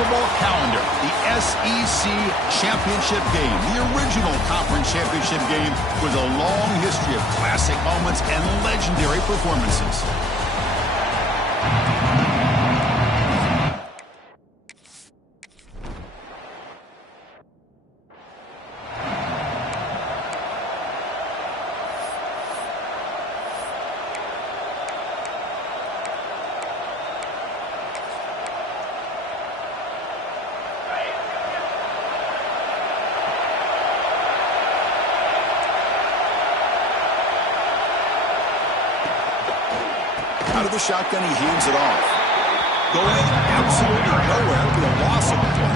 football calendar, the SEC Championship game, the original conference championship game with a long history of classic moments and legendary performances. Out of the shotgun, he hands it off. Going absolutely nowhere to a loss of the play.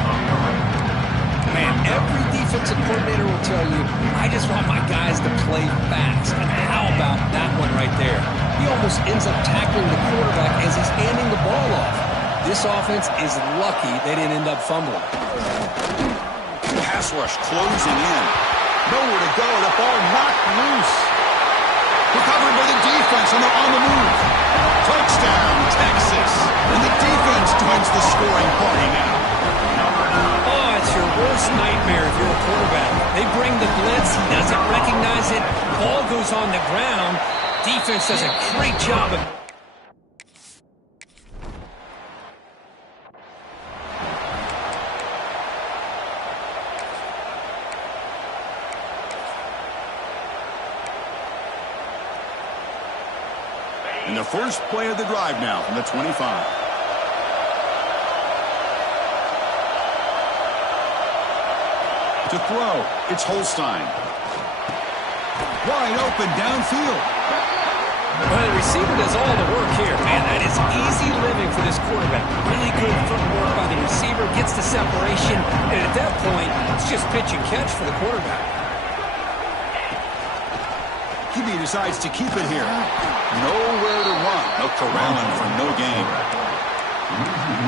Man, every defensive coordinator will tell you, I just want my guys to play fast. And how about that one right there? He almost ends up tackling the quarterback as he's handing the ball off. This offense is lucky they didn't end up fumbling. Pass rush closing in. Nowhere to go. The ball knocked loose. Recovered by the defense, and they're on the move. Touchdown, Texas. And the defense joins the scoring party now. Oh, it's your worst nightmare if you're a quarterback. They bring the blitz. He doesn't recognize it. Ball goes on the ground. Defense does a great job of... And the first play of the drive now from the 25. To throw, it's Holstein. Wide open downfield. Well, the receiver does all the work here. Man, that is easy living for this quarterback. Really good footwork by the receiver, gets the separation, and at that point, it's just pitch and catch for the quarterback. QB decides to keep it here. Nowhere to run. No corralling for no gain.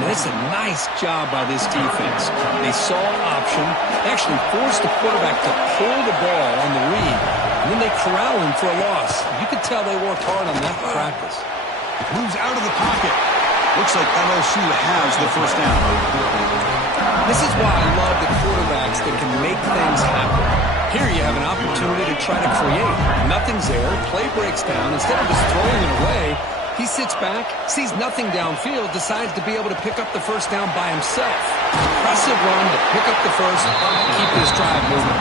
That's a nice job by this defense. They saw an option, actually forced the quarterback to pull the ball on the read, and then they corral him for a loss. You could tell they worked hard on that in practice. Moves out of the pocket. Looks like LSU has the first down. This is why I love the quarterbacks that can make things happen. Here you have an opportunity to try to create. Nothing's there. Play breaks down. Instead of just throwing it away, he sits back, sees nothing downfield, decides to be able to pick up the first down by himself. Impressive run to pick up the first and keep this drive moving.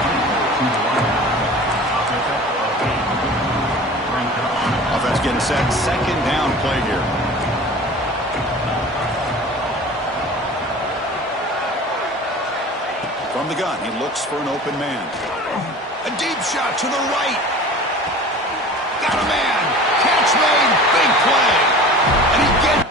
Offense getting set. Second down play here. From the gun, he looks for an open man. A deep shot to the right. Got a man. Catch made. Big play. And he gets...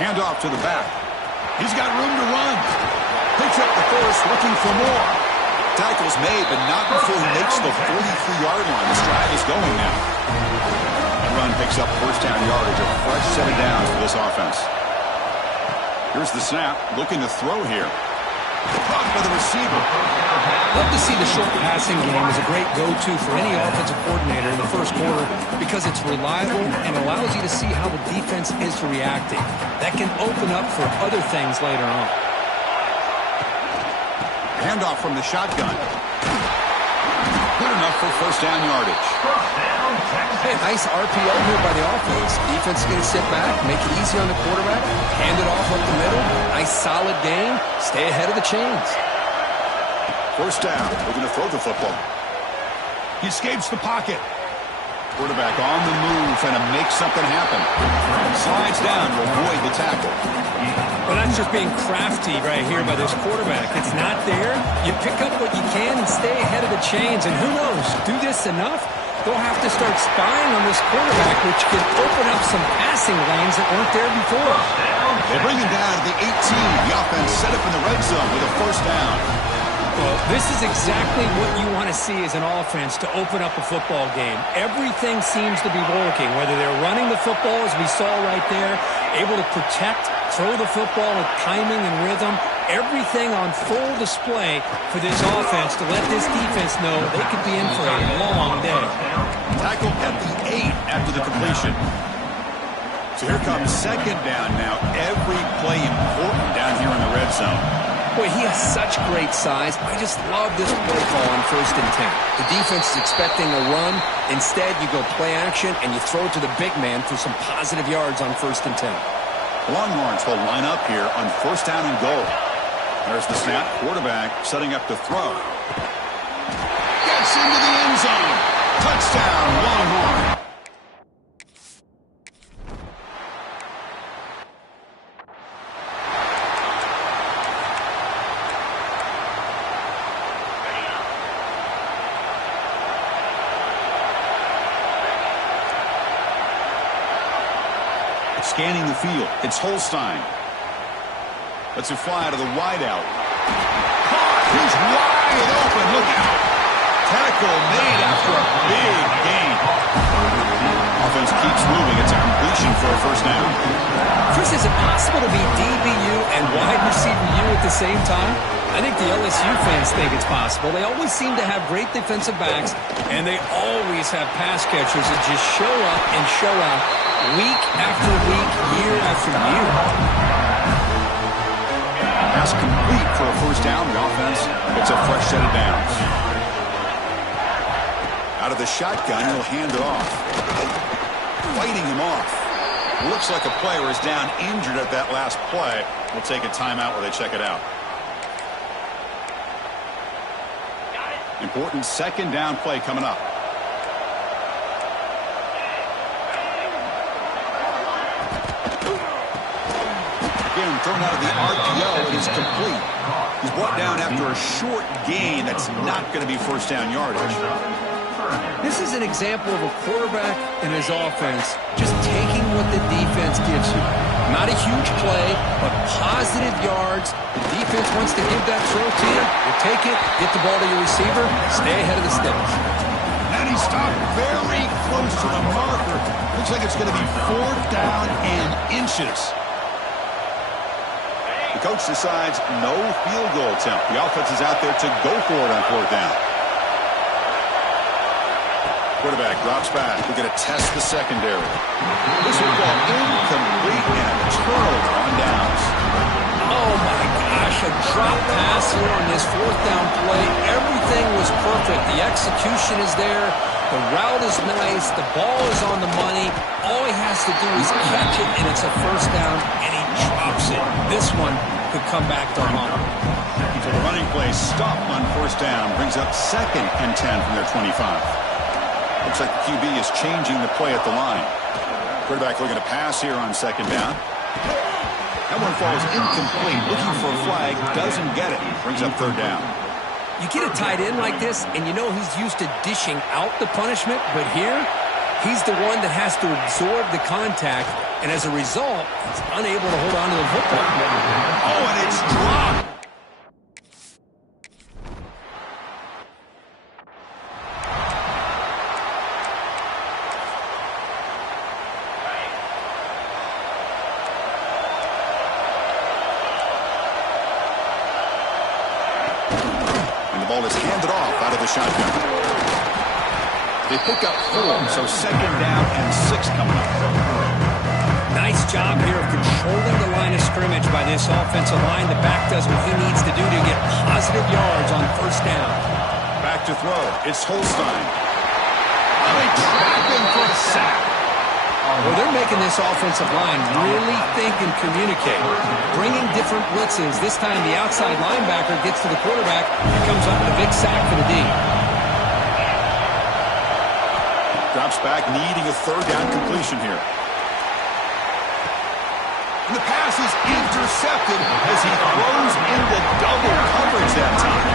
Handoff to the back. He's got room to run. Picks up the first, looking for more. Tackle's made, but not before he makes the 43-yard line. This drive is going now. The run picks up first down yardage, a fresh set of downs for this offense. Here's the snap, looking to throw here. Caught by the receiver. Love to see the short passing game as a great go-to for any offensive coordinator in the first quarter because it's reliable and allows you to see how the defense is reacting. That can open up for other things later on. Handoff from the shotgun. Good enough for first down yardage. Hey, nice RPO here by the offense. Defense is going to sit back, make it easy on the quarterback, hand it off up the middle. Nice solid game. Stay ahead of the chains. First down. We're going to throw the football. He escapes the pocket. Quarterback on the move, trying to make something happen. Slides down to avoid the tackle. Well, that's just being crafty right here by this quarterback. It's not there. You pick up what you can and stay ahead of the chains. And who knows, do this enough, they'll have to start spying on this quarterback, which can open up some passing lanes that weren't there before. They bring him down to the 18. The offense set up in the red zone with a first down. Well, this is exactly what you want to see as an offense to open up a football game. Everything seems to be working, whether they're running the football, as we saw right there, able to protect, throw the football with timing and rhythm, everything on full display for this offense to let this defense know they could be in for a long day. Tackle at the 8 after the completion. So here comes second down now. Every play important down here in the red zone. Boy, he has such great size. I just love this play call on 1st and 10. The defense is expecting a run. Instead, you go play action, and you throw it to the big man for some positive yards on 1st and 10. Longhorns will line up here on 1st down and goal. There's the snap. Quarterback setting up to throw. Gets into the end zone. Touchdown, Longhorn. Scanning the field, it's Holstein. Lets it fly out of the wideout. Caught! He's wide open, look out! Tackle made after a big gain. Offense keeps moving, it's a completion for a 1st down. Chris, is it possible to be DBU and wide receiver U at the same time? I think the LSU fans think it's possible. They always seem to have great defensive backs, and they always have pass catchers that just show up and show out week after week, year after year. Pass complete for a 1st down. The offense gets a fresh set of downs. Out of the shotgun, he'll hand it off. Fighting him off. Looks like a player is down injured at that last play. We'll take a timeout where they check it out. Important 2nd down play coming up. Again, thrown out of the RPO, and it's complete. He's brought down after a short gain. That's not going to be 1st down yardage. This is an example of a quarterback and his offense just taking what the defense gives you. Not a huge play, but positive yards. The defense wants to give that throw to you. You take it, get the ball to your receiver, stay ahead of the sticks. And he stopped very close to the marker. Looks like it's going to be 4th down and inches. The coach decides no field goal attempt. The offense is out there to go for it on 4th down. Quarterback drops back. We're going to test the secondary. This will fall incomplete and a turnover on downs. Oh, my gosh, a drop pass here on this 4th down play. Everything was perfect. The execution is there. The route is nice. The ball is on the money. All he has to do is catch it, and it's a 1st down, and he drops it. This one could come back to haunt him. So the running play stop on 1st down brings up 2nd and 10 from their 25. Looks like the QB is changing the play at the line. Quarterback looking to pass here on 2nd down. That one falls incomplete. Looking for a flag. Doesn't get it. Brings up 3rd down. You get a tight end like this, and you know he's used to dishing out the punishment, but here, he's the one that has to absorb the contact, and as a result, he's unable to hold on to the football. Oh, and it's dropped. Ball is handed off out of the shotgun. They pick up 4, so 2nd down and 6 coming up. Nice job here of controlling the line of scrimmage by this offensive line. The back does what he needs to do to get positive yards on 1st down. Back to throw. It's Holstein. Oh, they trap him for a sack. Well, they're making this offensive line really think and communicate. Bringing different blitzes. This time the outside linebacker gets to the quarterback and comes up with a big sack for the D. Drops back, needing a 3rd down completion here. And the pass is intercepted as he throws into double coverage that time.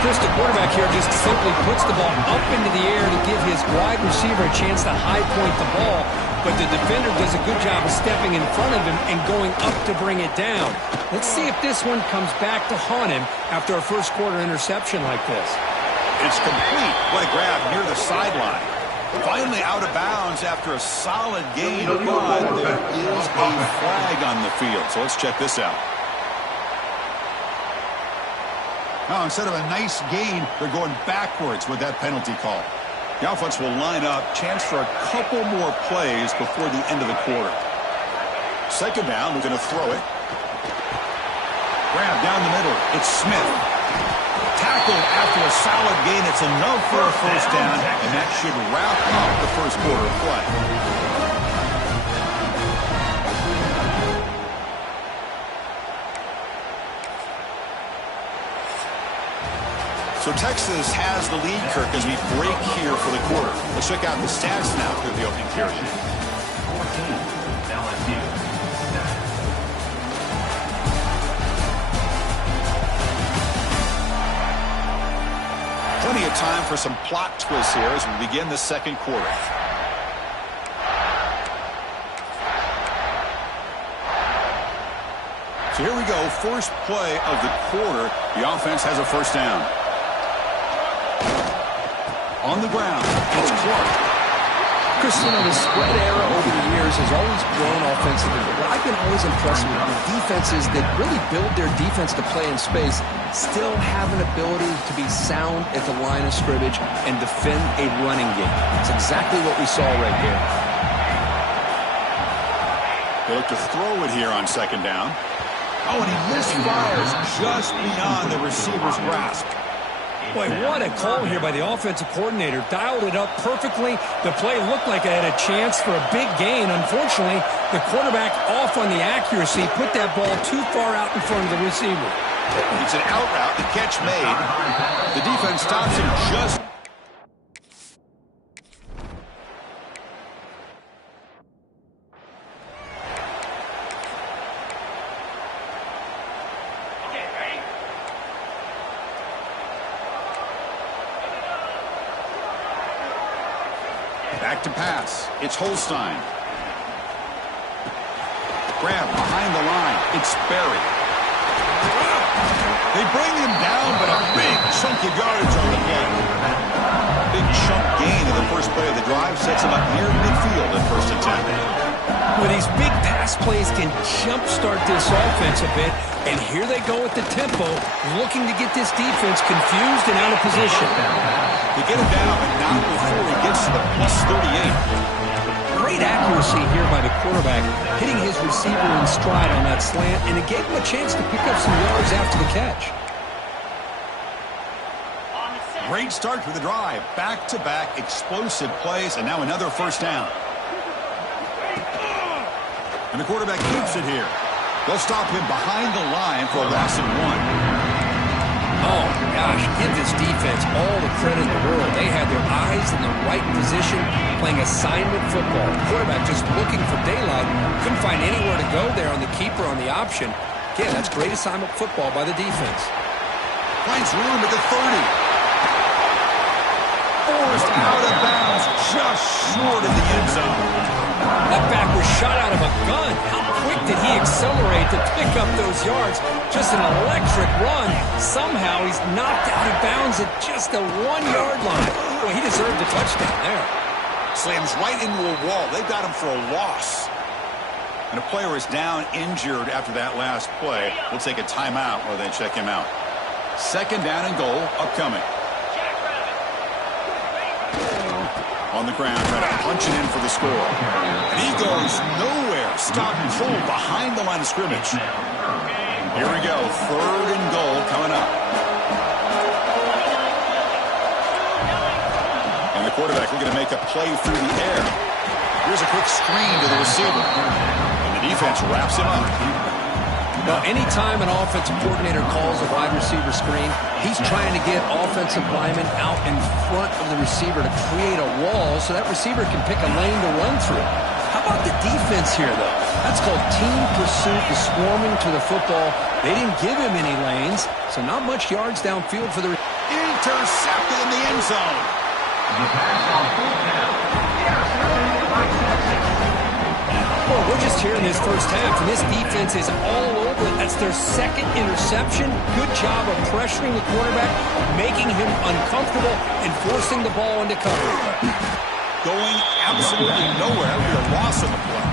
Chris, the quarterback here just simply puts the ball up into the air to give his wide receiver a chance to high point the ball, but the defender does a good job of stepping in front of him and going up to bring it down. Let's see if this one comes back to haunt him after a first-quarter interception like this. It's complete. What a grab near the sideline. Finally out of bounds after a solid gain, but there is a flag on the field. So let's check this out. Now, instead of a nice gain, they're going backwards with that penalty call. The offense will line up. Chance for a couple more plays before the end of the quarter. Second down, we're going to throw it. Grab down the middle. It's Smith. Tackled after a solid gain. It's enough for a first down, and that should wrap up the first quarter of play. So Texas has the lead, Kirk, as we break here for the quarter. Let's check out the stats now through the opening period. 14, LSU. Plenty of time for some plot twists here as we begin the second quarter. So here we go, first play of the quarter. The offense has a first down. On the ground, it's Clark. Chris, you know, the spread era over the years has always grown offensively. But I've been always impressed with the defenses that really build their defense to play in space, still have an ability to be sound at the line of scrimmage and defend a running game. It's exactly what we saw right here. They look to throw it here on second down. Oh, and he misfires just beyond the receiver's grasp. Boy, what a call here by the offensive coordinator. Dialed it up perfectly. The play looked like it had a chance for a big gain. Unfortunately, the quarterback off on the accuracy, put that ball too far out in front of the receiver. It's an out route, the catch made. The defense stops him just... Back to pass. It's Holstein. Grab behind the line. It's Berry. They bring him down, but a big chunk of yardage on the play. Big chunk gain in the first play of the drive sets him up near midfield at first and 10. Well, these big pass plays can jumpstart this offense a bit, and here they go at the tempo, looking to get this defense confused and out of position. They get him down, but not before he gets to the plus 38. Great accuracy here by the quarterback, hitting his receiver in stride on that slant, and it gave him a chance to pick up some yards after the catch. Great start for the drive. Back-to-back explosive plays, and now another first down. And the quarterback keeps it here. They'll stop him behind the line for a loss of 1. Oh, gosh, give this defense all the credit in the world. They had their eyes in the right position, playing assignment football. Quarterback just looking for daylight. Couldn't find anywhere to go there on the keeper on the option. Again, that's great assignment football by the defense. Finds room at the 30. Forced out of bounds, just short of the end zone. That back was shot out of a gun. How quick did he accelerate to pick up those yards? Just an electric run. Somehow he's knocked out of bounds at just the 1-yard line. Well, he deserved a touchdown there. Slams right into a wall. They've got him for a loss. And a player is down injured after that last play. We'll take a timeout while they check him out. Second down and goal upcoming. On the ground, trying to punch it in for the score. And he goes nowhere. Stop and full behind the line of scrimmage. Here we go. Third and goal coming up. And the quarterback looking to make a play through the air. Here's a quick screen to the receiver. And the defense wraps him up. Well, anytime an offensive coordinator calls a wide receiver screen, he's trying to get offensive linemen out in front of the receiver to create a wall so that receiver can pick a lane to run through. How about the defense here, though? That's called team pursuit, the swarming to the football. They didn't give him any lanes, so not much yards downfield for the... Intercepted in the end zone. Well, we're just here in this first half, and this defense is all over it. That's their second interception. Good job of pressuring the quarterback, making him uncomfortable, and forcing the ball into cover. Going absolutely nowhere with a loss of the play.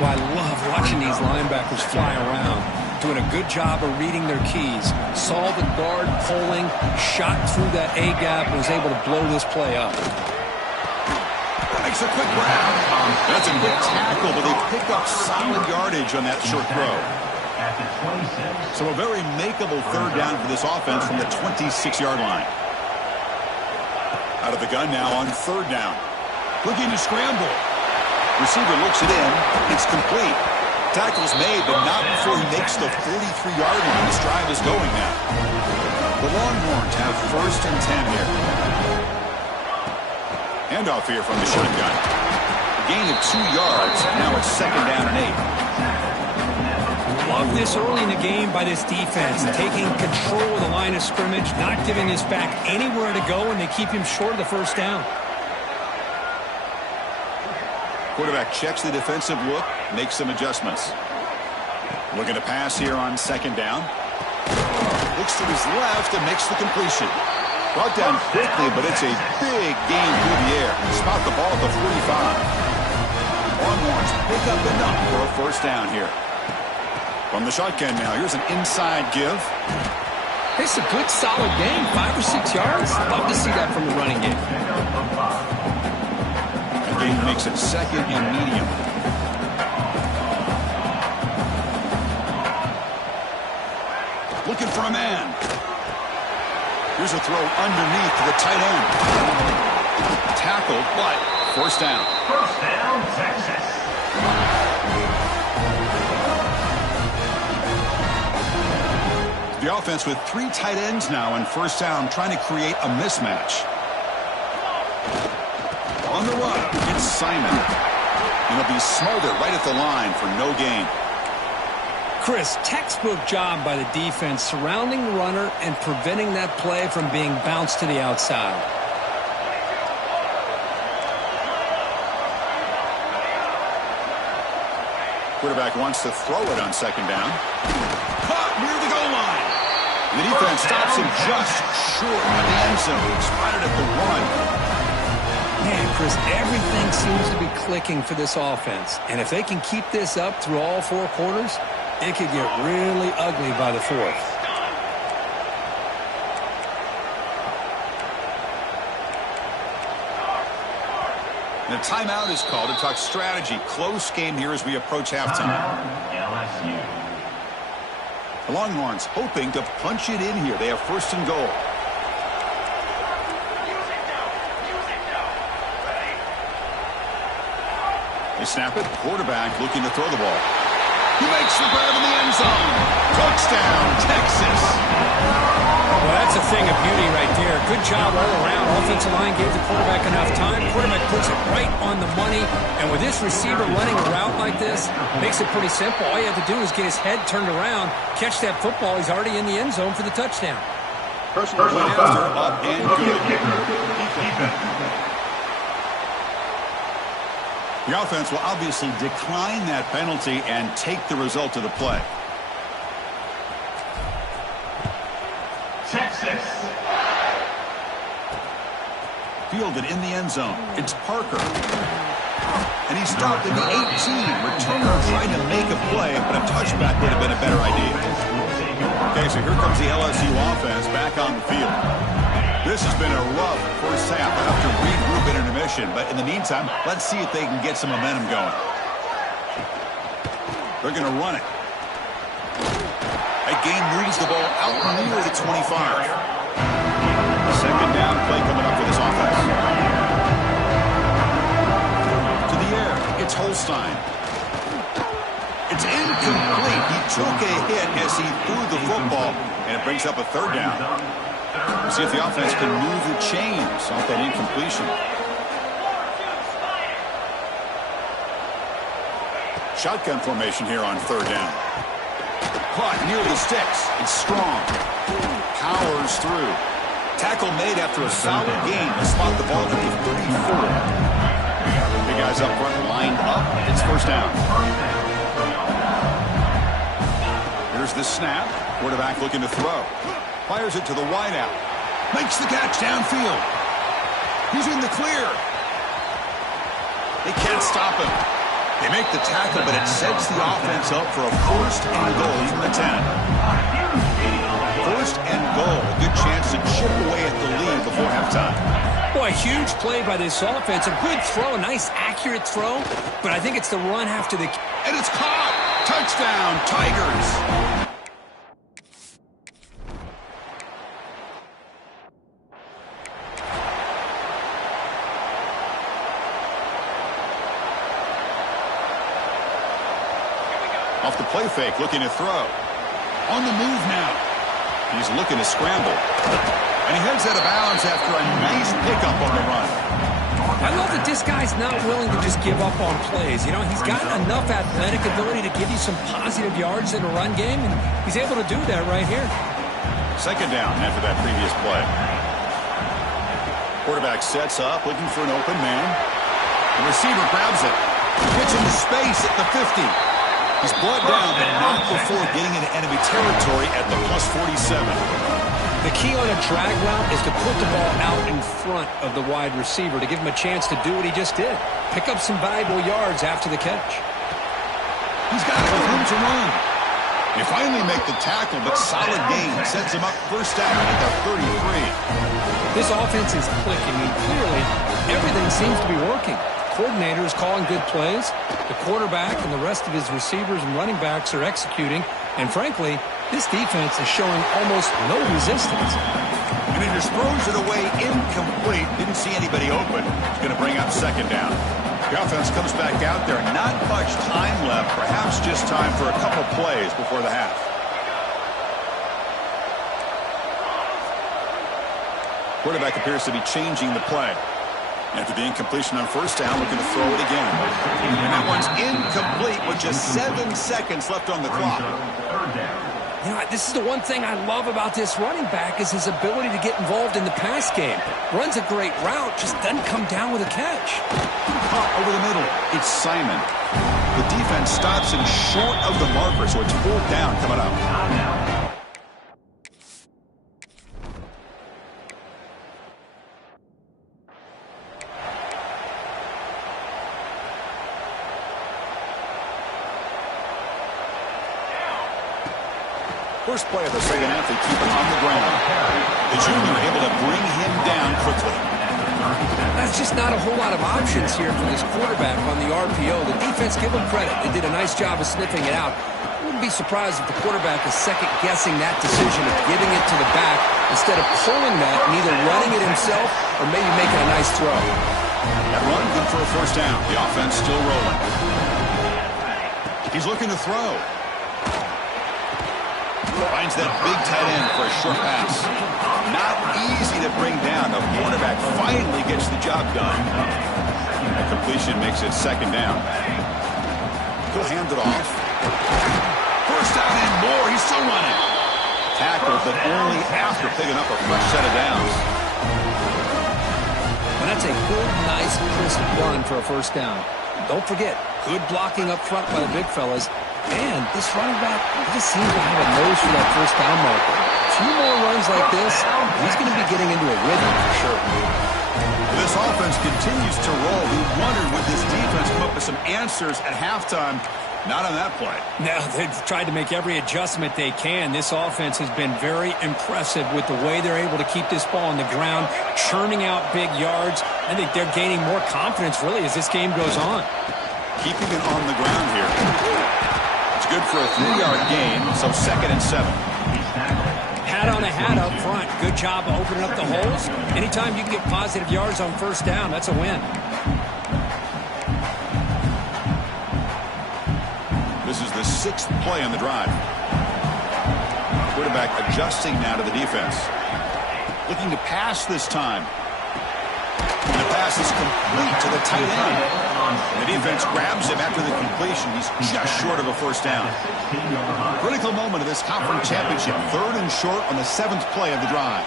Well, I love watching these linebackers fly around, doing a good job of reading their keys. Saw the guard pulling, shot through that A-gap, and was able to blow this play up. Makes a quick grab. That's a quick tackle, but they pick up solid yardage on that short throw. So a very makeable third down for this offense from the 26-yard line. Out of the gun now on third down. Looking to scramble. Receiver looks it in. It's complete. Tackle's made, but not before he makes the 43-yard line. This drive is going now. The Longhorns have 1st and 10 here. Handoff here from the shotgun. A gain of 2 yards. Now it's 2nd down and 8. Love this early in the game by this defense, taking control of the line of scrimmage, not giving this back anywhere to go, and they keep him short of the first down. Quarterback checks the defensive look, makes some adjustments. Looking to pass here on 2nd down. Looks to his left and makes the completion. Brought down quickly, but it's a big gain through the air. Spot the ball at the 45. Longhorns pick up enough for a 1st down here. From the shotgun now, here's an inside give. It's a good, solid game, 5 or 6 yards. Love to see that from the running game. That game makes it 2nd and medium. Looking for a man. Here's a throw underneath to the tight end. Tackled, but 1st down. 1st down, Texas. The offense with 3 tight ends now on 1st down, trying to create a mismatch. On the run, it's Simon. And he'll be smothered right at the line for no gain. Chris, textbook job by the defense surrounding the runner and preventing that play from being bounced to the outside. Quarterback wants to throw it on 2nd down. Caught near the goal line. The defense stops him just short of the end zone. Spotted at the 1. Man, Chris, everything seems to be clicking for this offense. And if they can keep this up through all 4 quarters, it could get really ugly by the 4th. And a timeout is called to talk strategy. Close game here as we approach halftime. LSU. The Longhorns hoping to punch it in here. They have 1st and goal. They snap it. Quarterback looking to throw the ball. He makes the grab in the end zone. Touchdown, Texas. Well, that's a thing of beauty right there. Good job all around. Offensive line gave the quarterback enough time. Quarterback puts it right on the money. And with this receiver running a route like this, makes it pretty simple. All you have to do is get his head turned around, catch that football. He's already in the end zone for the touchdown. Personal after up and good. The offense will obviously decline that penalty and take the result of the play. Texas. Fielded in the end zone. It's Parker. And he stopped at the 18. Returner trying to make a play, but a touchback would have been a better idea. Okay, so here comes the LSU offense back on the field. This has been a rough first half. They'll have to regroup in intermission, but in the meantime, let's see if they can get some momentum going. They're going to run it. That game moves the ball out near the 25. 2nd down play coming up for this offense. To the air, it's Holstein. It's incomplete. He took a hit as he threw the football, and it brings up a 3rd down. We'll see if the offense can move the chains off that incompletion. Shotgun formation here on 3rd down. Caught near the sticks. It's Strong. Powers through. Tackle made after a solid gain to spot the ball at the 34. The guys up front lined up. It's 1st down. Here's the snap. Quarterback looking to throw. Fires it to the wideout. Makes the catch downfield. He's in the clear. They can't stop him. They make the tackle, but it sets the offense up for a first and goal from the 10. First and goal. A good chance to chip away at the lead before halftime. Boy, huge play by this offense. A good throw, a nice accurate throw, but I think it's the run after the... And it's caught! Touchdown, Tigers! Off the play fake, looking to throw. On the move now. He's looking to scramble. And he heads out of bounds after a nice pickup on the run. I love that this guy's not willing to just give up on plays. You know, he's got enough athletic ability to give you some positive yards in a run game, and he's able to do that right here. Second down after that previous play. Quarterback sets up, looking for an open man. The receiver grabs it. Gets into space at the 50. He's brought down, but not before getting into enemy territory at the plus 47. The key on a drag route is to put the ball out in front of the wide receiver to give him a chance to do what he just did. Pick up some valuable yards after the catch. He's got room to run. They finally make the tackle, but solid gain sets him up first down at the 33. This offense is clicking, and clearly everything seems to be working. Coordinator is calling good plays. The quarterback and the rest of his receivers and running backs are executing. And frankly, this defense is showing almost no resistance. And he just throws it away incomplete. Didn't see anybody open. He's going to bring up second down. The offense comes back out there. Not much time left. Perhaps just time for a couple plays before the half. Quarterback appears to be changing the play. After the incompletion on first down, looking to throw it again. And that one's incomplete with just 7 seconds left on the clock. You know, this is the one thing I love about this running back is his ability to get involved in the pass game. Runs a great route, just doesn't come down with a catch. Caught over the middle. It's Simon. The defense stops him short of the marker, so it's fourth down coming up. First play of the second half, they keep him on the ground. The junior able to bring him down quickly. That's just not a whole lot of options here for this quarterback on the RPO. The defense, give them credit. They did a nice job of sniffing it out. I wouldn't be surprised if the quarterback is second-guessing that decision of giving it to the back instead of pulling that and either running it himself or maybe making a nice throw. That run good for a first down. The offense still rolling. He's looking to throw. Finds that big tight end for a short pass. Not easy to bring down. The quarterback finally gets the job done. The completion makes it second down. He'll hand it off. First down and more. He's still running. Tackled, but only after picking up a fresh set of downs. And that's a good, nice, crisp run for a first down. Don't forget, good blocking up front by the big fellas. And this running back just seems to have a nose for that first down marker. A few more runs like this, he's going to be getting into a rhythm for sure. This offense continues to roll. We wondered would this defense come up with some answers at halftime. Not on that play. No, they've tried to make every adjustment they can. This offense has been very impressive with the way they're able to keep this ball on the ground, churning out big yards. I think they're gaining more confidence, really, as this game goes on. Keeping it on the ground here. It's good for a 3-yard gain, so 2nd and 7. Hat on a hat up front. Good job of opening up the holes. Anytime you can get positive yards on first down, that's a win. This is the 6th play on the drive. Quarterback adjusting now to the defense. Looking to pass this time. And the pass is complete to the tight end. The defense grabs him after the completion. He's just short of a first down. Critical moment of this conference championship. 3rd and short on the 7th play of the drive.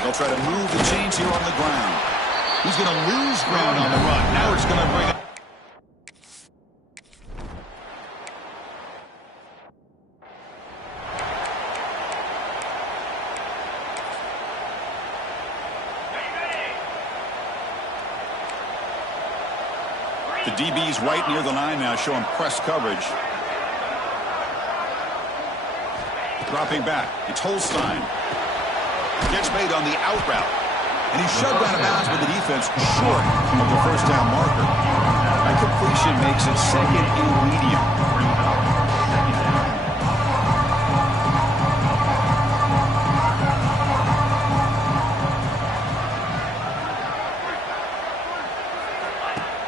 They'll try to move the chains here on the ground. He's going to lose ground on the run. Now it's going to bring it. The DB's right near the line now, showing press coverage. Dropping back. It's Holstein. Gets made on the out route. And he's shoved out of bounds with the defense short of the first down marker. That completion makes it second and medium.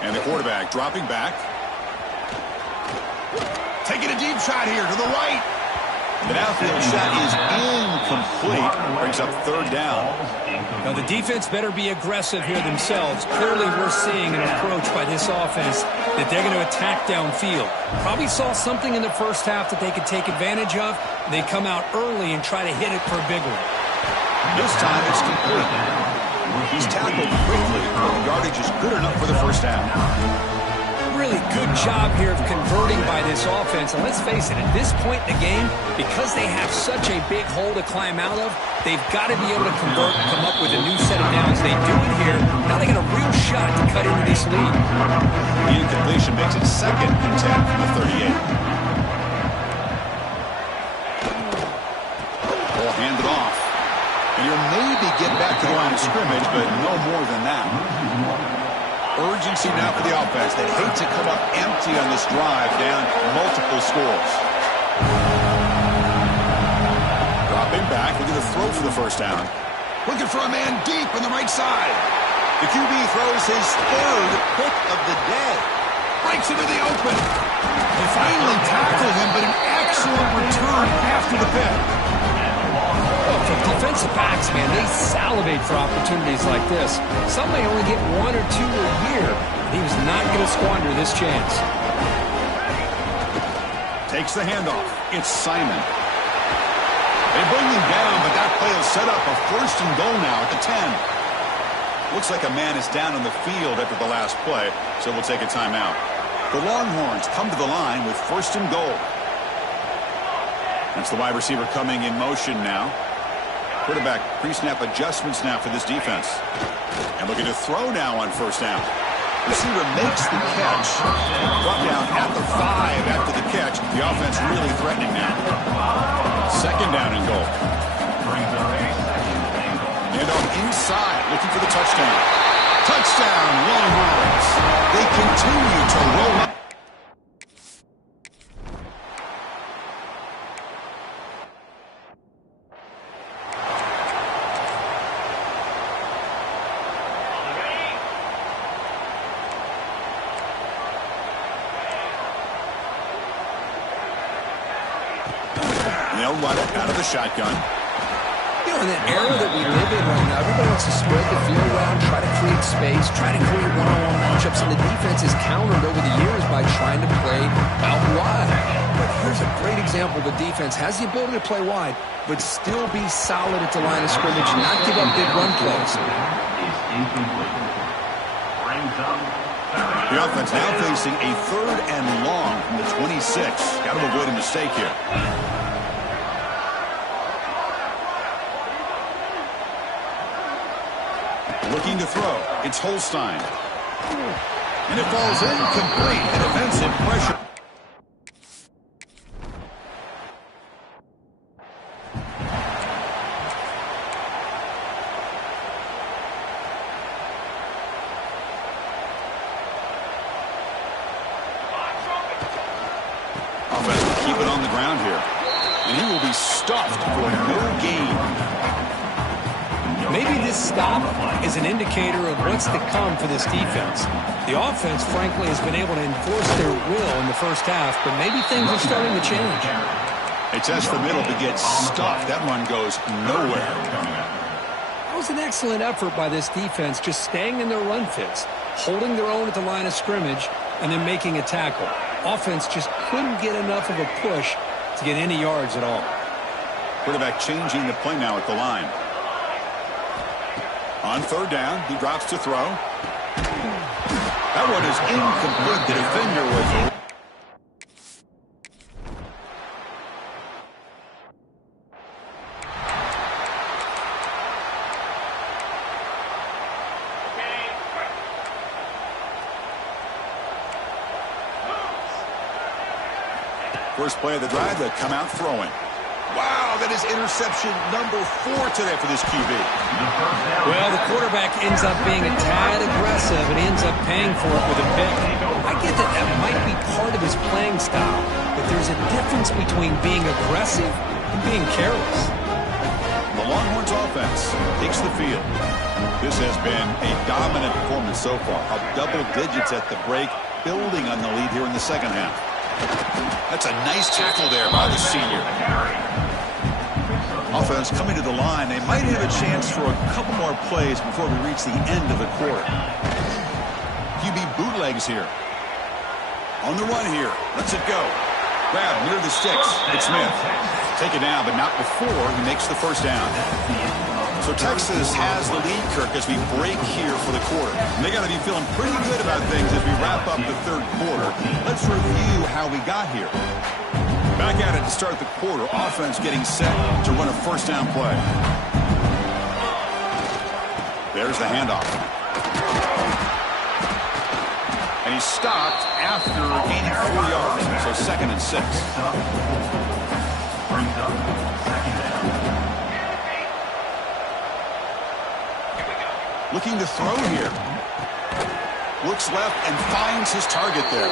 And the quarterback dropping back. Taking a deep shot here to the right. The outfield shot is incomplete. Brings up third down. Now, the defense better be aggressive here themselves. Clearly, we're seeing an approach by this offense that they're going to attack downfield. Probably saw something in the first half that they could take advantage of. They come out early and try to hit it for a big one. This time it's complete. He's tackled quickly. The yardage is good enough for the first down. Really good job here of converting by this offense. And let's face it, at this point in the game, because they have such a big hole to climb out of, they've got to be able to convert and come up with a new set of downs. They do it here. Now they get a real shot to cut into this lead. The incompletion makes it second and 10 from the 38. Ball handed off. And you'll maybe get back to the line of scrimmage, but no more than that. Urgency now for the offense. They hate to come up empty on this drive, down multiple scores. Dropping back, looking to throw for the first down. Looking for a man deep on the right side. The QB throws his third pick of the day. Breaks into the open. They finally tackle him, but an excellent return after the pick. Well, for defensive backs, man, they salivate for opportunities like this. Some may only get one or two a year. He was not going to squander this chance. Takes the handoff. It's Simon. They bring him down, but that play will set up a first and goal now at the 10. Looks like a man is down on the field after the last play, so we'll take a timeout. The Longhorns come to the line with first and goal. That's the wide receiver coming in motion now. Quarterback pre-snap adjustments now for this defense. And looking to throw now on first down. Receiver makes the catch. Brought down at the 5 after the catch. The offense really threatening now. Second down and goal. And on inside, looking for the touchdown. Touchdown, Longhorns. They continue to roll up. They'll run it out of the shotgun. You know, in the era that we live in right now, everybody wants to spread the field around, try to create space, try to create one-on-one matchups, and the defense is countered over the years by trying to play out wide. But here's a great example. The defense has the ability to play wide, but still be solid at the line of scrimmage and not give up big run plays. The offense now facing a third and long from the 26. Got to avoid a mistake here. Looking to throw. It's Holstein. And it falls incomplete. The defensive pressure. Offense will keep it on the ground here. And he will be stuffed for no gain. Maybe this stop is an indicator of what's to come for this defense. The offense, frankly, has been able to enforce their will in the first half, but maybe things are starting to change. A test the middle to get stuffed. That run goes nowhere. That was an excellent effort by this defense, just staying in their run fits, holding their own at the line of scrimmage, and then making a tackle. Offense just couldn't get enough of a push to get any yards at all. Quarterback changing the play now at the line. On third down, he drops to throw. That one is incomplete. The defender was... first play of the drive, they come out throwing. Wow, that is interception number 4 today for this QB. Well, the quarterback ends up being a tad aggressive and ends up paying for it with a pick. I get that that might be part of his playing style, but there's a difference between being aggressive and being careless. The Longhorns offense takes the field. This has been a dominant performance so far, up double digits at the break, building on the lead here in the second half. That's a nice tackle there by the senior. Offense coming to the line. They might have a chance for a couple more plays before we reach the end of the quarter. QB bootlegs here. On the run here. Lets it go. Grab near the sticks. It's Smith. Take it down, but not before he makes the first down. So Texas has the lead, Kirk, as we break here for the quarter. And they got to be feeling pretty good about things as we wrap up the third quarter. Let's review how we got here. Back at it to start the quarter. Offense getting set to run a first down play. There's the handoff. And he's stopped after gaining 4 yards. So 2nd and 6. Looking to throw here. Looks left and finds his target there.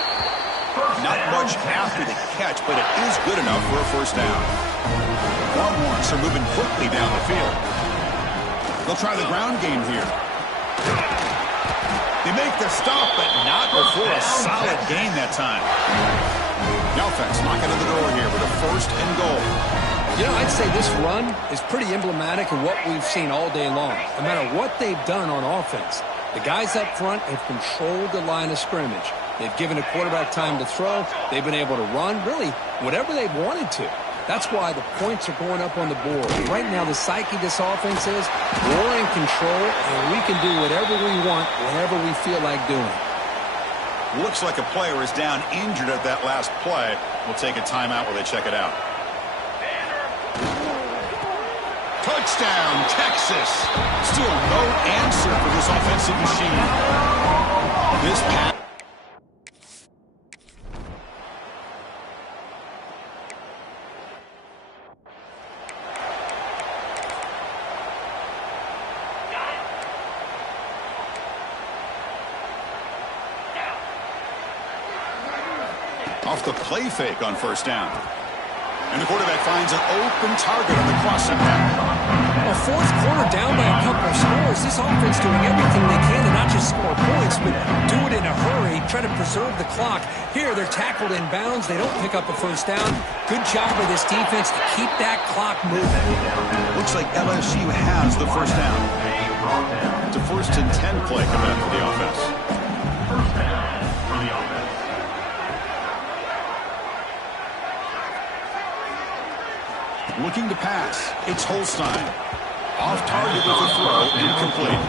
Not much after the catch, but it is good enough for a first down. Longhorns are moving quickly down the field. They'll try the ground game here. They make the stop, but not before a solid gain that time. The offense knocking on the door here with a 1st and goal. You know, I'd say this run is pretty emblematic of what we've seen all day long. No matter what they've done on offense, the guys up front have controlled the line of scrimmage. They've given a quarterback time to throw. They've been able to run, really, whatever they've wanted to. That's why the points are going up on the board. Right now, the psyche of this offense is we're in control, and we can do whatever we want, whenever we feel like doing. Looks like a player is down injured at that last play. We'll take a timeout while they check it out. Touchdown, Texas. Still no answer for this offensive machine. This pass. Off the play fake on first down. And the quarterback finds an open target on the crossing path. Well, fourth quarter down by a couple of scores. This offense doing everything they can to not just score points, but do it in a hurry, try to preserve the clock. Here, they're tackled in bounds. They don't pick up a first down. Good job by this defense to keep that clock moving. Looks like LSU has the first down. It's a 1st and 10 play coming up for the offense. First down for the offense. Looking to pass. It's Holstein. Off target with a throw. Incomplete.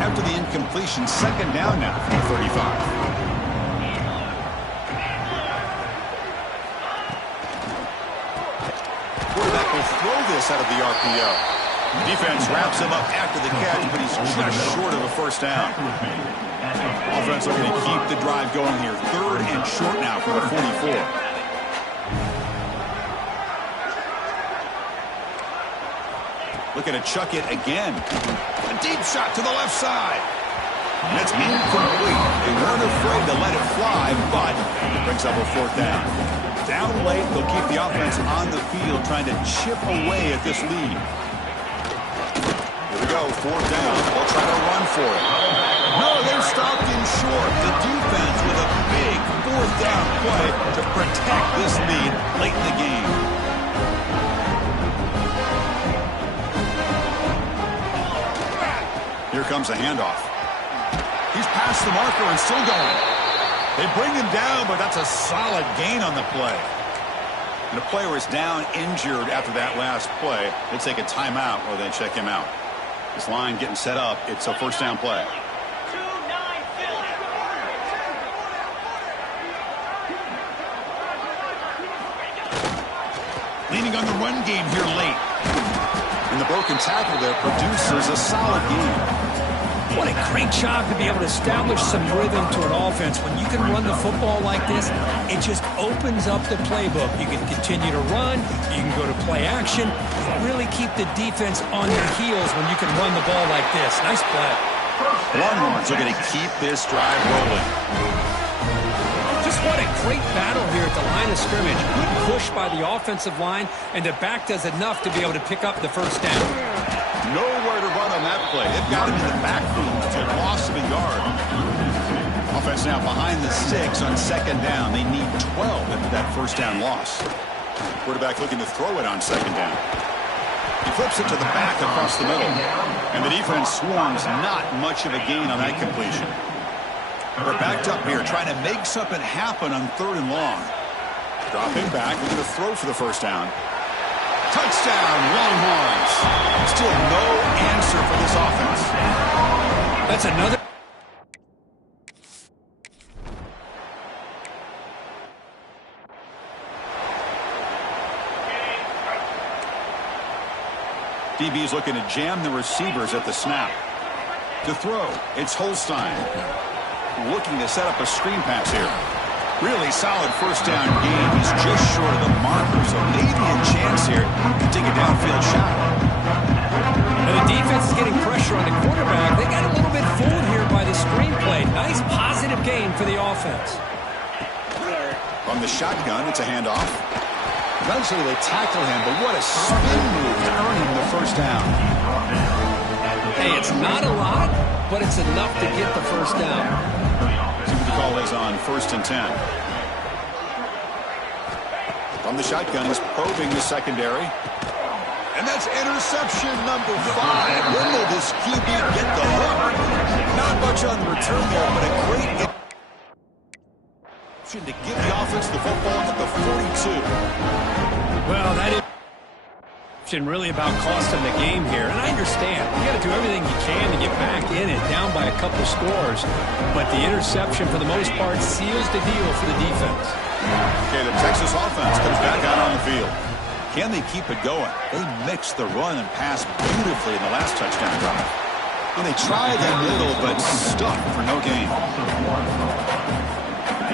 After the incompletion, 2nd down now from the 35. Quarterback will throw this out of the RPO. Defense wraps him up after the catch, but he's just short of a first down. Offense looking to keep the drive going here. 3rd and short now for the 44. Looking to chuck it again. A deep shot to the left side. That's incomplete. They weren't afraid to let it fly, but it brings up a 4th down. Down late, they'll keep the offense on the field trying to chip away at this lead. Here we go, 4th down. They'll try to run for it. No, they're stopped in short. The defense with a big 4th down play to protect this lead late in the game. Here comes a handoff. He's past the marker and still going. They bring him down, but that's a solid gain on the play. And the player is down injured after that last play. We'll take a timeout while they check him out. This line getting set up. It's a first down play. Leaning on the run game here late. And the broken tackle there produces a solid gain. What a great job to be able to establish some rhythm to an offense. When you can run the football like this, it just opens up the playbook. You can continue to run. You can go to play action. Really keep the defense on their heels when you can run the ball like this. Nice play. Longhorns are going to keep this drive rolling. Just what a great battle here at the line of scrimmage. Good push by the offensive line, and the back does enough to be able to pick up the first down. Nowhere to run on that play. They've got him in the backfield to a loss of a yard. Offense now behind the 6 on second down. They need 12 after that first down loss. Quarterback looking to throw it on second down. He flips it to the back across the middle. And the defense swarms. Not much of a gain on that completion. We're backed up here trying to make something happen on 3rd and long. Dropping back, looking to throw for the first down. Touchdown, Longhorns. Still no answer for this offense. That's another. DB's looking to jam the receivers at the snap. To throw, it's Holstein. Looking to set up a screen pass here. Really solid first down game. He's just short of the marker, so maybe a chance here to take a downfield shot. Now the defense is getting pressure on the quarterback. They got a little bit fooled here by the screen play. Nice positive gain for the offense. From the shotgun, it's a handoff. Eventually they tackle him, but what a spin move to earn him the first down. Hey, it's not a lot, but it's enough to get the first down. See what the call is on 1st and 10. From the shotgun, he's probing the secondary. And that's interception number 5. When will this QB get the hook? Not much on the return there, but a great to give the offense the football at the 42. Well, that is really about costing the game here. And I understand. You got to do everything you can to get back in it, down by a couple scores. But the interception, for the most part, seals the deal for the defense. Okay, the Texas offense comes back out on the field. Can they keep it going? They mixed the run and pass beautifully in the last touchdown drive. And they tried a little, but stuck for no gain.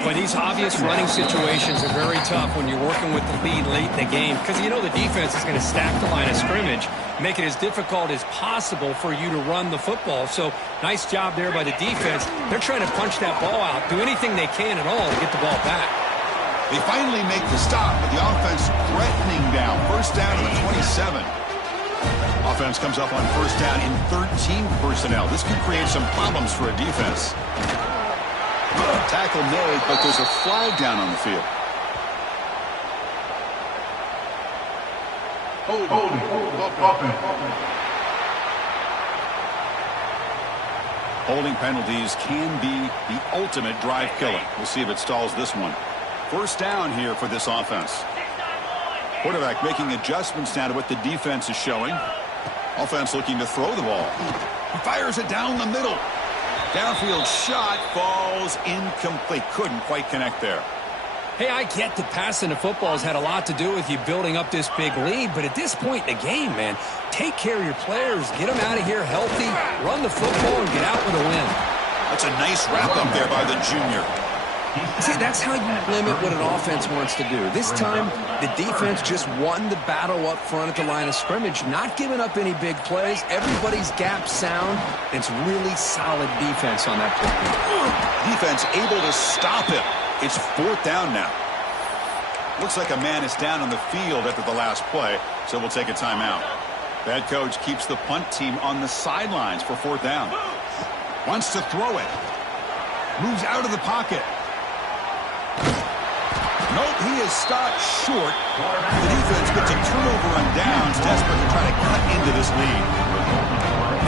But these obvious running situations are very tough when you're working with the lead late in the game, because you know the defense is going to stack the line of scrimmage, make it as difficult as possible for you to run the football. So nice job there by the defense. They're trying to punch that ball out, do anything they can at all to get the ball back. They finally make the stop, but the offense threatening down. First down to the 27. Offense comes up on first down in 13 personnel. This could create some problems for a defense. Tackle made, but there's a flag down on the field. Holding penalties can be the ultimate drive killer. We'll see if it stalls this one. First down here for this offense. Quarterback making adjustments now to what the defense is showing. Offense looking to throw the ball. He fires it down the middle. Downfield shot falls incomplete. Couldn't quite connect there. Hey, I get that passing the football has had a lot to do with you building up this big lead, but at this point in the game, man, take care of your players, get them out of here healthy, run the football, and get out with a win. That's a nice wrap-up there by the junior. See, that's how you limit what an offense wants to do. This time, the defense just won the battle up front at the line of scrimmage, not giving up any big plays. Everybody's gap sound. It's really solid defense on that play. Defense able to stop him. It's 4th down now. Looks like a man is down on the field after the last play, so we'll take a timeout. The head coach keeps the punt team on the sidelines for 4th down. Wants to throw it. Moves out of the pocket. Nope, he is stopped short. The defense gets a turnover on downs, desperate to try to cut into this lead.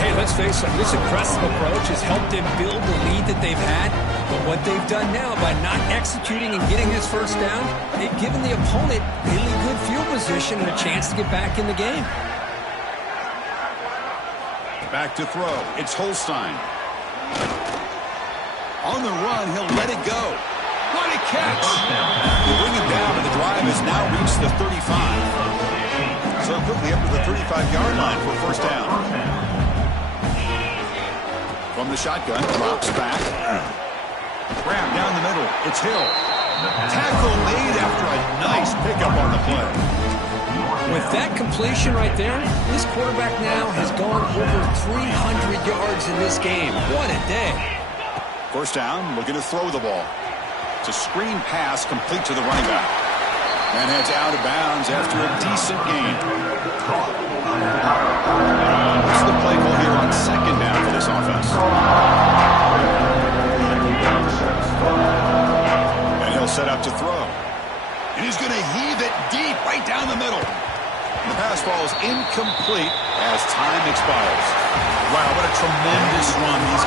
Hey, let's face it, this aggressive approach has helped them build the lead that they've had. But what they've done now by not executing and getting this first down, they've given the opponent really good field position and a chance to get back in the game. Back to throw. It's Holstein. On the run, he'll let it go. What a catch! They bring him down, and the drive has now reached the 35. So quickly up to the 35-yard line for first down. From the shotgun, drops back. Grab down the middle. It's Hill. Tackle made after a nice pickup on the play. With that completion right there, this quarterback now has gone over 300 yards in this game. What a day. First down, looking to throw the ball. It's a screen pass complete to the running back. And heads out of bounds after a decent gain. What's the play call here on second down for this offense? And he'll set up to throw. And he's going to heave it deep right down the middle. The pass falls incomplete as time expires. Wow, what a tremendous run these guys